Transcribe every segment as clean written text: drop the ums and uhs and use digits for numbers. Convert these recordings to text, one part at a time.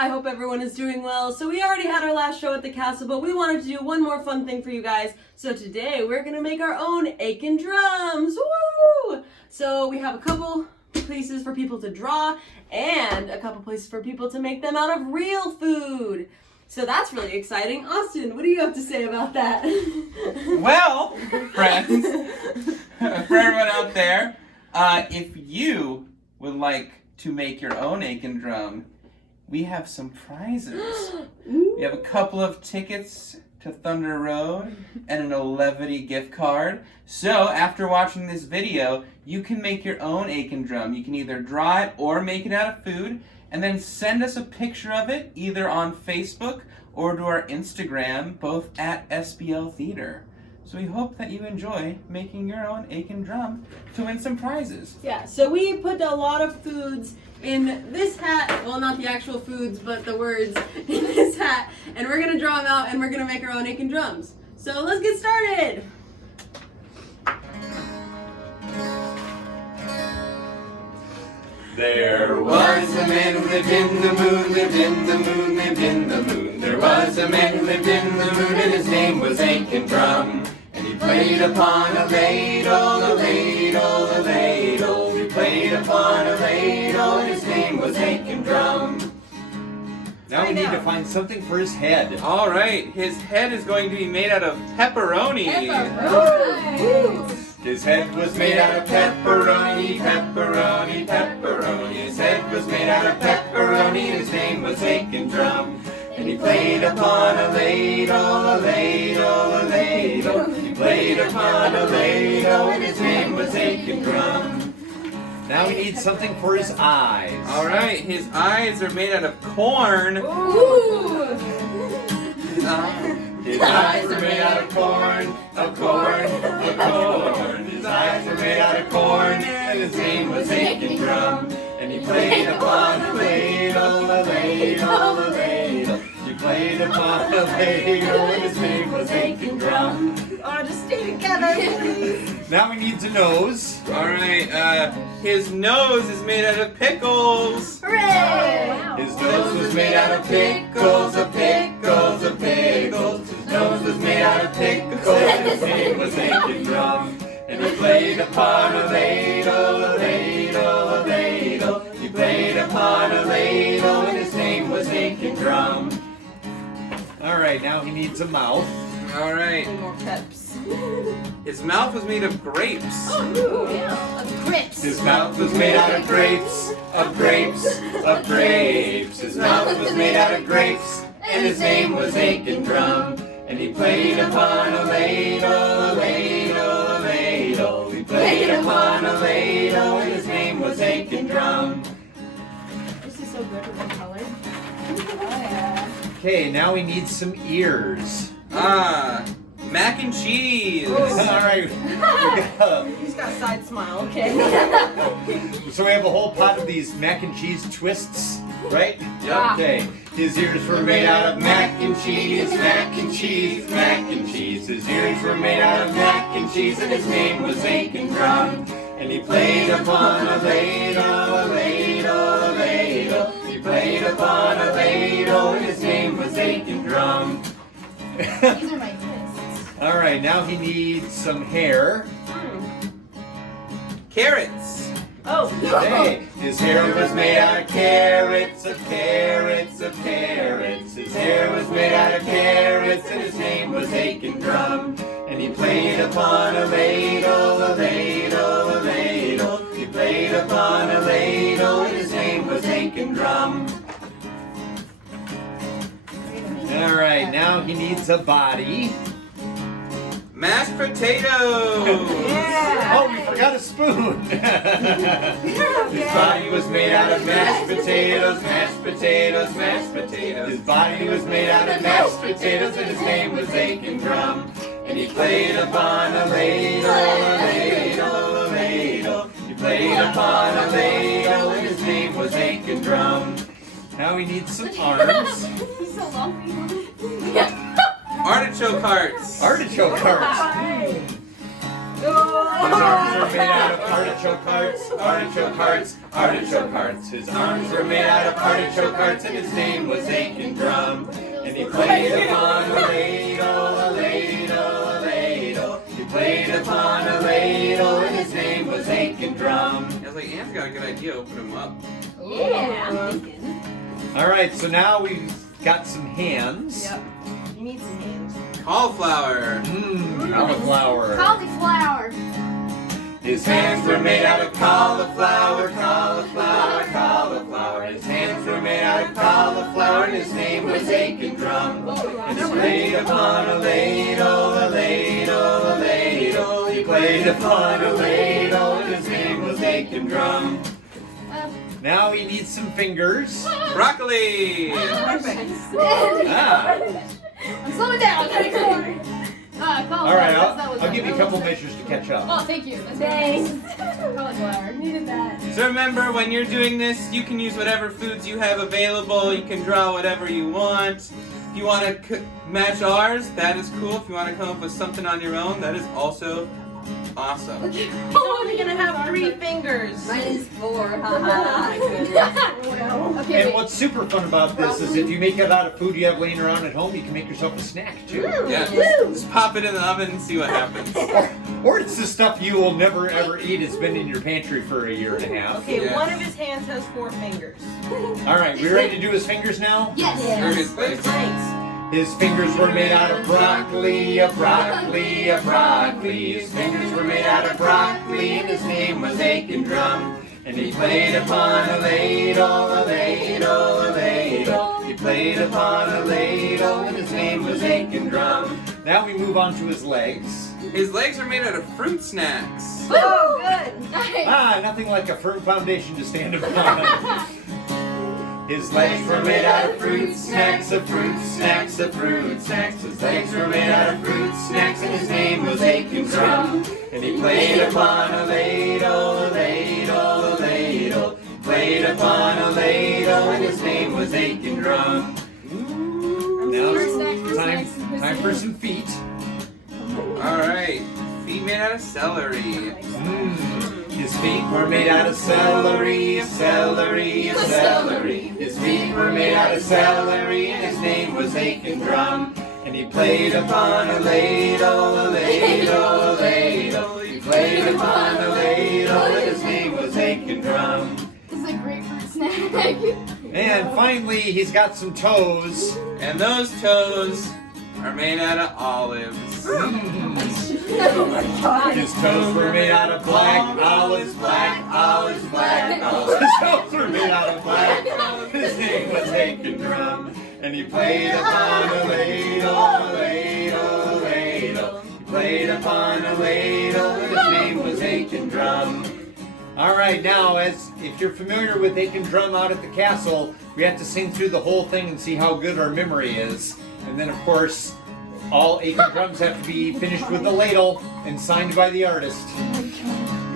I hope everyone is doing well. So we already had our last show at the castle, but we wanted to do one more fun thing for you guys. So today we're gonna make our own Aiken Drums. Woo! So we have a couple places for people to draw and a couple places for people to make them out of real food. So that's really exciting. Austin, what do you have to say about that? Well, friends, for everyone out there, if you would like to make your own Aiken Drum, we have some prizes. We have a couple of tickets to Thunder Road and an Allevity gift card. So after watching this video, you can make your own Aiken Drum. You can either draw it or make it out of food, and then send us a picture of it either on Facebook or to our Instagram, both at SBL Theater. So we hope that you enjoy making your own Aiken Drum to win some prizes. Yeah, so we put a lot of foods in this hat. Well, not the actual foods, but the words in this hat. And we're going to draw them out and we're going to make our own Aiken Drums. So let's get started. There was a man who lived in the moon, lived in the moon, lived in the moon. There was a man who lived in the moon and his name was Aiken Drum. And he played upon a ladle, a ladle, a ladle. He played upon a ladle and his name was Aiken Drum. Now we need to find something for his head. All right, his head is going to be made out of pepperoni. His head was made out of pepperoni, pepperoni, pepperoni. His head was made out of pepperoni and his name was Aiken Drum. And he played upon a ladle, a ladle, a ladle. He played upon a ladle and his name was Aiken Drum. Now we need something for his eyes. All right, his eyes are made out of corn. His eyes were made out of corn, of corn, of corn. His eyes were made out of corn, and his name was Aiken Drum. And he played upon a ladle, a ladle, a ladle. He played upon a ladle, and his name was Aiken Drum. Oh, just stay together, please. Now we need a nose. All right, his nose is made out of pickles. Hooray! His nose was made out of pickles, of pickles, of pickles. His nose was made out of pickles, and his name was Aiken Drum. And he played upon a ladle, a ladle, a ladle. He played upon a ladle, and his name was Aiken Drum. All right, now he needs a mouth. All right, More peps. his mouth was made of grapes. Oh, yeah. Of grapes. His mouth was made out of grapes, of grapes, of grapes. His mouth was made out of grapes, and his name was Aiken Drum. And he played upon a ladle, a ladle, a ladle. He played upon a ladle, and his name was Aiken Drum. This is so good with the color. Okay, now we need some ears. Mac and cheese. All right. He's got a side smile, okay. So we have a whole pot of these mac and cheese twists, right? Yep. Okay. His ears were made out of mac and cheese, mac and cheese, mac and cheese. His ears were made out of mac and cheese, and his name was Aiken Drum. And he played upon a ladle, a ladle, a ladle. He played upon a ladle, and his name was Aiken Drum. These are my twists. All right, now he needs some hair. Carrots. Oh, Hey, His hair was made out of carrots, of carrots, of carrots. His hair was made out of carrots, and his name was Aiken Drum. And he played upon a ladle, a ladle, a ladle. He played upon a ladle, and his name was Aiken Drum. all right, now he needs a body. Mashed potatoes. yeah. Oh, we forgot a spoon. His body was made out of mashed potatoes, mashed potatoes, mashed potatoes. His body was made out of mashed potatoes, and his name was Aiken Drum. And he played upon a ladle, a ladle, a ladle. He played upon a ladle, and his name was Aiken Drum. Now we need some arms. He's so long. Artichoke hearts. Artichoke hearts. arms were made out of artichoke hearts, artichoke hearts, artichoke hearts. His arms were made out of artichoke hearts, and his name was Aiken Drum. And he played upon a ladle, a ladle, a ladle. He played upon a ladle, and his name was Aiken Drum. I was like, Anne's got a good idea. Open him up. Yeah. All right, so now we've got some hands. Yep. You need some hands. Cauliflower. Cauliflower. Cauliflower. His hands were made out of cauliflower, cauliflower, cauliflower. His hands were made out of cauliflower, and his name was Aiken Drum. And he played upon a ladle, a ladle, a ladle. He played upon a ladle, and his name was Aiken Drum. Now he needs some fingers. Broccoli. Perfect. Ah. I'm slowing down. All right, I'll give you a couple measures to catch up. Oh, thank you. That's nice. Cauliflower. Needed that. So remember, when you're doing this, you can use whatever foods you have available. You can draw whatever you want. If you want to match ours, that is cool. If you want to come up with something on your own, that is also awesome. He's only gonna have 3 fingers. Mine is 4. Okay, And what's super fun about this is if you make it out of food you have laying around at home, you can make yourself a snack too. Yeah, just pop it in the oven and see what happens. Or it's the stuff you will never ever eat. It's been in your pantry for a year and a half. Okay, Yeah. one of his hands has 4 fingers. All right, we ready to do his fingers now? Yes. Seriously. Thanks. His fingers were made out of broccoli, a broccoli, a broccoli. His fingers were made out of broccoli, and his name was Aiken Drum. And he played upon a ladle, a ladle, a ladle. He played upon a ladle, and his name was Aiken Drum. Now we move on to his legs. His legs are made out of fruit snacks. Oh, good. Ah, nothing like a firm foundation to stand upon. His legs were made out of fruit snacks, of fruit snacks, of fruit snacks. His legs were made out of fruit snacks, and his name was Aiken Drum. And he played upon a ladle, a ladle, a ladle. Played upon a ladle, and his name was Aiken Drum. Now it's time for some feet. Alright, feet made out of celery. His feet were made out of celery, celery, celery. His feet were made out of celery, and his name was Aiken Drum. And he played upon a ladle, a ladle, a ladle. He played upon a ladle, and his name was Aiken Drum. This is a grapefruit snack. And finally, he's got some toes. And those toes are made out of olives. His toes were made out of black olives, black olives, black olives. His toes were made out of black olives. His name was Aiken Drum. And he played upon a ladle, a ladle, a ladle. He played upon a ladle, and his name was Aiken Drum. All right, now, if you're familiar with Aiken Drum out at the castle, we have to sing through the whole thing and see how good our memory is. And then, of course, all Aiken Drums have to be finished with a ladle and signed by the artist.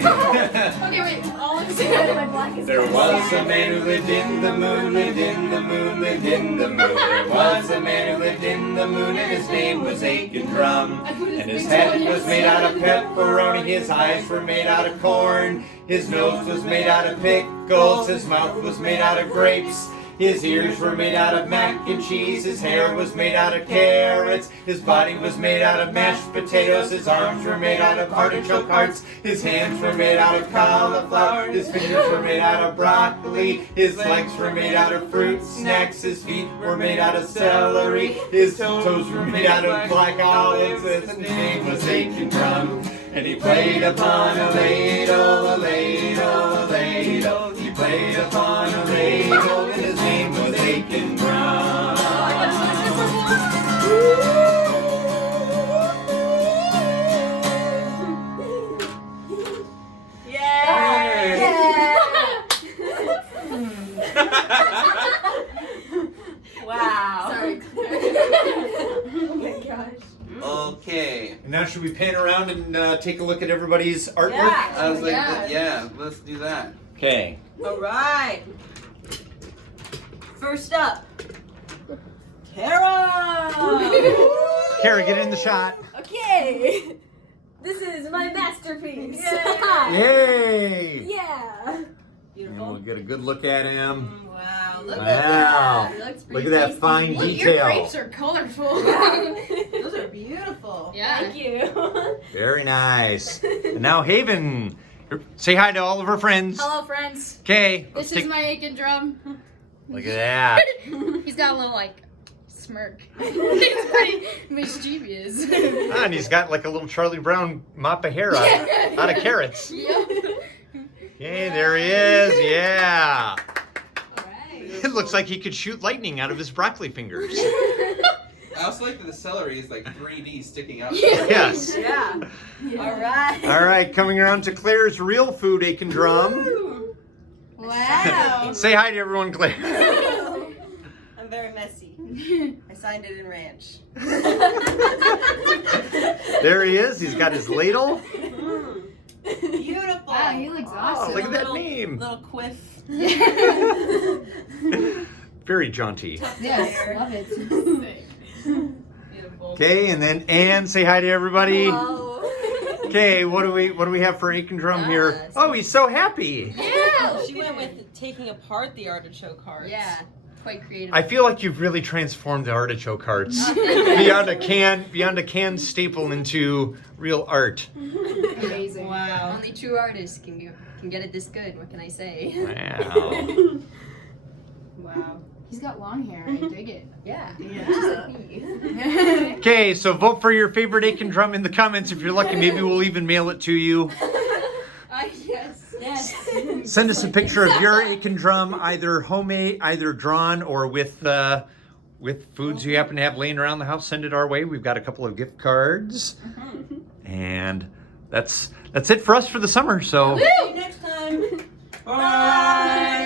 Okay, wait. All I'm saying my black is There was a man who lived in the moon, lived in the moon, lived in the moon. There was a man who lived in the moon, and his name was Aiken Drum. And his head was made out of pepperoni, his eyes were made out of corn. His nose was made out of pickles, his mouth was made out of grapes. His ears were made out of mac and cheese, his hair was made out of carrots, his body was made out of mashed potatoes, his arms were made out of artichoke hearts, his hands were made out of cauliflower, his fingers were made out of broccoli, his legs were made out of fruit snacks, his feet were made out of celery, his toes were made out of black olives, and his name was Aiken Drum. And he played upon a ladle, a ladle, a ladle. He played upon a ladle, and his name was Aiken Drum. Wow. Sorry. Oh my gosh. Okay. And now should we pan around and take a look at everybody's artwork? Yeah. I was like, Yeah. yeah, let's do that. Okay. All right. First up, Kara. Kara, get in the shot. Okay. This is my masterpiece. Yay! Yeah. And Beautiful. we'll get a good look at him. Wow, look Wow. at that. Look at that fine Well, detail. your grapes are colorful. Those are beautiful. Yeah. Thank you. Very nice. And now Haven. Say hi to all of our friends. Hello, friends. Okay. This is my Aiken Drum. Look at that. He's got a little, like, smirk. He's pretty mischievous. Ah, and he's got like a little Charlie Brown mop of hair out of carrots. Yep. Okay, there he is. Yeah. Alright. It looks like he could shoot lightning out of his broccoli fingers. I also like that the celery is like 3D sticking out. Yes. Yeah. Alright. All right, coming around to Claire's real food, Aiken Drum. Woo. Wow. Say hi to everyone, Claire. I'm very messy. I signed it in ranch. There he is. He's got his ladle. Beautiful. Wow, he looks Oh, awesome. look at that Little- name. Little quiff. Very jaunty. Yes, love it. Beautiful. Okay, and then Anne, say hi to everybody. Hello. Okay, what do we have for Aiken Drum here? Oh, he's so happy. Yeah, she went with taking apart the artichoke hearts. Yeah, quite creative. I feel like you've really transformed the artichoke hearts beyond a can staple into real art. Amazing. Wow. Only true artists can get it this good. What can I say? Wow. Wow. He's got long hair. I dig it. Yeah. Yeah. Just like me. Okay, so vote for your favorite Aiken Drum in the comments. If you're lucky, maybe we'll even mail it to you. Yes. Yes. Send us a picture of your Aiken Drum, either homemade, either drawn, or with foods you happen to have laying around the house. Send it our way. We've got a couple of gift cards, and that's it for us for the summer. So. See you next time. Bye.